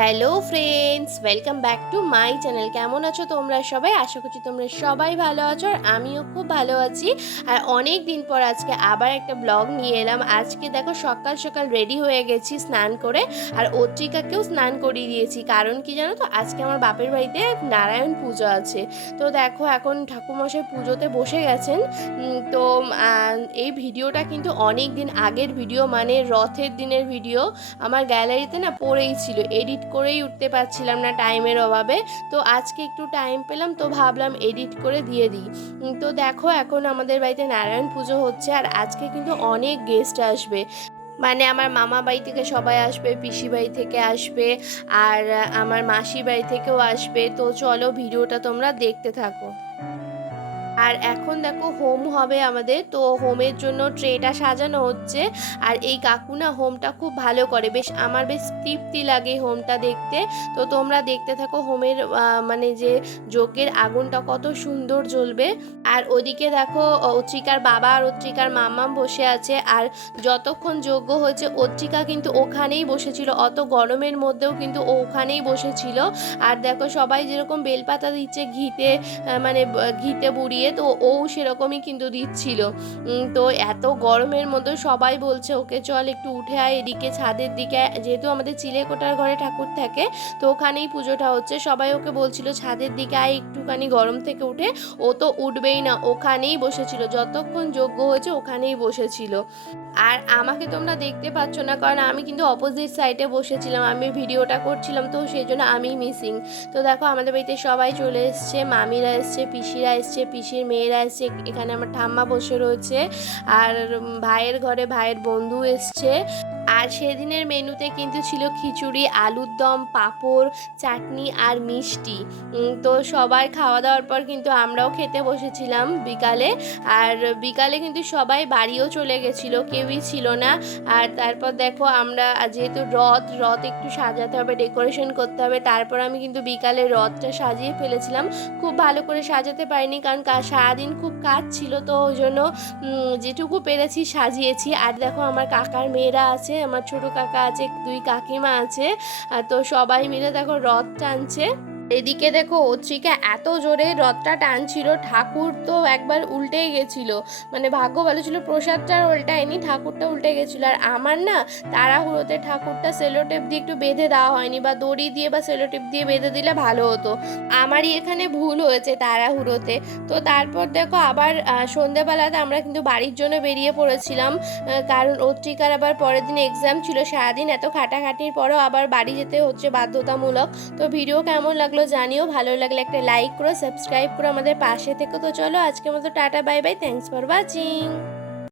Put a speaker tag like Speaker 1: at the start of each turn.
Speaker 1: Hello friends welcome back to my channel কেমন আছো তোমরা সবাই? আশা করছি তোমরা সবাই ভালো আছো আর আমিও খুব ভালো আছি। আর অনেক দিন পর আজকে আবার একটা ব্লগ নিয়ে এলাম। আজকে দেখো সকাল সকাল রেডি হয়ে গেছি স্নান করে আর অত্রিকাকেও স্নান করিয়ে দিয়েছি। কারণ কি জানো তো? আজকে আমার বাপের বাড়িতে নারায়ণ পুজো আছে। তো দেখো এখন ঠাকুরমশাই পুজোতে বসে গেছেন। তো এই ভিডিওটা কিন্তু অনেক দিন আগের ভিডিও মানে রথের দিনের ভিডিও। আমার গ্যালারিতে না পড়েই ছিল। এডিট করেই উঠতে পারছিলাম না টাইমের অভাবে। তো আজকে একটু টাইম পেলাম, তো ভাবলাম এডিট করে দিয়ে দিই। তো দেখো এখন আমাদের বাড়িতে নারায়ণ পুজো হচ্ছে, আর আজকে কিন্তু অনেক গেস্ট আসবে। মানে আমার মামা বাড়ি থেকে সবাই আসবে, পিসি বাড়ি থেকে আসবে, আর আমার মাসি বাড়ি থেকেও আসবে। তো চলো ভিডিওটা তোমরা দেখতে থাকো। আর এখন দেখো হোম হবে আমাদের, তো হোমের জন্য ট্রেটা সাজানো হচ্ছে। আর এই কাকু না হোমটা খুব ভালো করে, বেশ আমার বেশ তৃপ্তি লাগে হোমটা দেখতে। তো তোমরা দেখতে থাকো হোমের মানে যে যজ্ঞের আগুনটা কত সুন্দর জ্বলবে। আর ওদিকে দেখো অত্রিকার বাবা আর অত্রিকার মাম্মাম বসে আছে। আর যতক্ষণ যজ্ঞ হয়েছে অত্রিকা কিন্তু ওখানেই বসেছিল। অত গরমের মধ্যেও কিন্তু ওখানেই বসেছিল। আর দেখো সবাই যেরকম বেলপাতা দিচ্ছে, ঘিতে মানে ঘিতে বুড়িয়ে তো ও সেরকমই কিন্তু দিচ্ছিল। তো এত গরমের মধ্যে সবাই বলছে, ওকে চল একটু উঠে আয় এদিকে, ছাদের দিকে। যেহেতু আমাদের চিলেকোটার ঘরে ঠাকুর থাকে, তো ওখানেই পুজোটা হচ্ছে। সবাই ওকে বলছিল, ছাদের দিকে আয়, একটুখানি গরম থেকে উঠে। ও তো উঠবেই না, ওখানেই বসেছিল। যতক্ষণ যোগ্য হয়েছে, ওখানেই বসেছিল। আর আমাকে তোমরা দেখতে পাচ্ছ না, কারণ আমি কিন্তু অপোজিট সাইডে বসেছিলাম। আমি ভিডিওটা করছিলাম, তো সেই জন্য আমি মিসিং তো দেখো, আমাদের বাড়িতে সবাই চলে এসছে, মামিরা এসছে, পিসিরা এসছে পিসির মেয়েরা এসছে এখানে আমার ঠাম্মা বসে রয়েছে। আর ভাইয়ের ঘরে ভাইয়ের বন্ধু এসছে। আর সেদিনের মেনুতে কিন্তু ছিল খিচুড়ি, আলুর দম, পাঁপড়, চাটনি আর মিষ্টি। তো সবাই খাওয়া দাওয়ার পর কিন্তু আমরাও খেতে বসেছিলাম বিকালে। আর বিকালে কিন্তু সবাই বাড়িও চলে গেছিল, কেউই ছিল না। আর তারপর দেখো আমরা যেহেতু রথ রথ একটু সাজাতে হবে, ডেকোরেশন করতে হবে, তারপর আমি কিন্তু বিকালে রথটা সাজিয়ে ফেলেছিলাম। খুব ভালো করে সাজাতে পারিনি কারণ সারাদিন খুব কাজ ছিল, তো ওই জন্য যেটুকু পেরেছি সাজিয়েছি। আর দেখো আমার কাকার মেয়েরা আছে আমার ছোট কাকা আছে দুই কাকিমা আছে তো সবাই মিলে দেখো রথ টানছে। এদিকে দেখো অত্রিকা এত জোরে রথটা টানছিল, ঠাকুর তো একবার উল্টেই গেছিল। মানে ভাগ্য ভালো ছিল প্রসাদটা উল্টায়নি ঠাকুরটা উল্টে গেছিল। আর আমার না তাড়াহুড়োতে ঠাকুরটা সেলোটেপ দিয়ে একটু বেঁধে দেওয়া হয়নি, বা দড়ি দিয়ে বা সেলোটেপ দিয়ে বেঁধে দিলে ভালো হতো। আমারই এখানে ভুল হয়েছে তাড়াহুড়োতে। তো তারপর দেখো আবার সন্ধেবেলাতে আমরা কিন্তু বাড়ির জন্য বেরিয়ে পড়েছিলাম। কারণ অত্রিকার আবার পরের দিন এক্সাম ছিল, সারাদিন এত খাটাখাটির পরেও আবার বাড়ি যেতে হচ্ছে বাধ্যতামূলক। তো ভিডিও কেমন লাগল জানিও, ভালো লাগলে একটা লাইক করো সাবস্ক্রাইব করো আমাদের পাশে থেকে। তো চলো আজকের মতো tata bye bye thanks for watching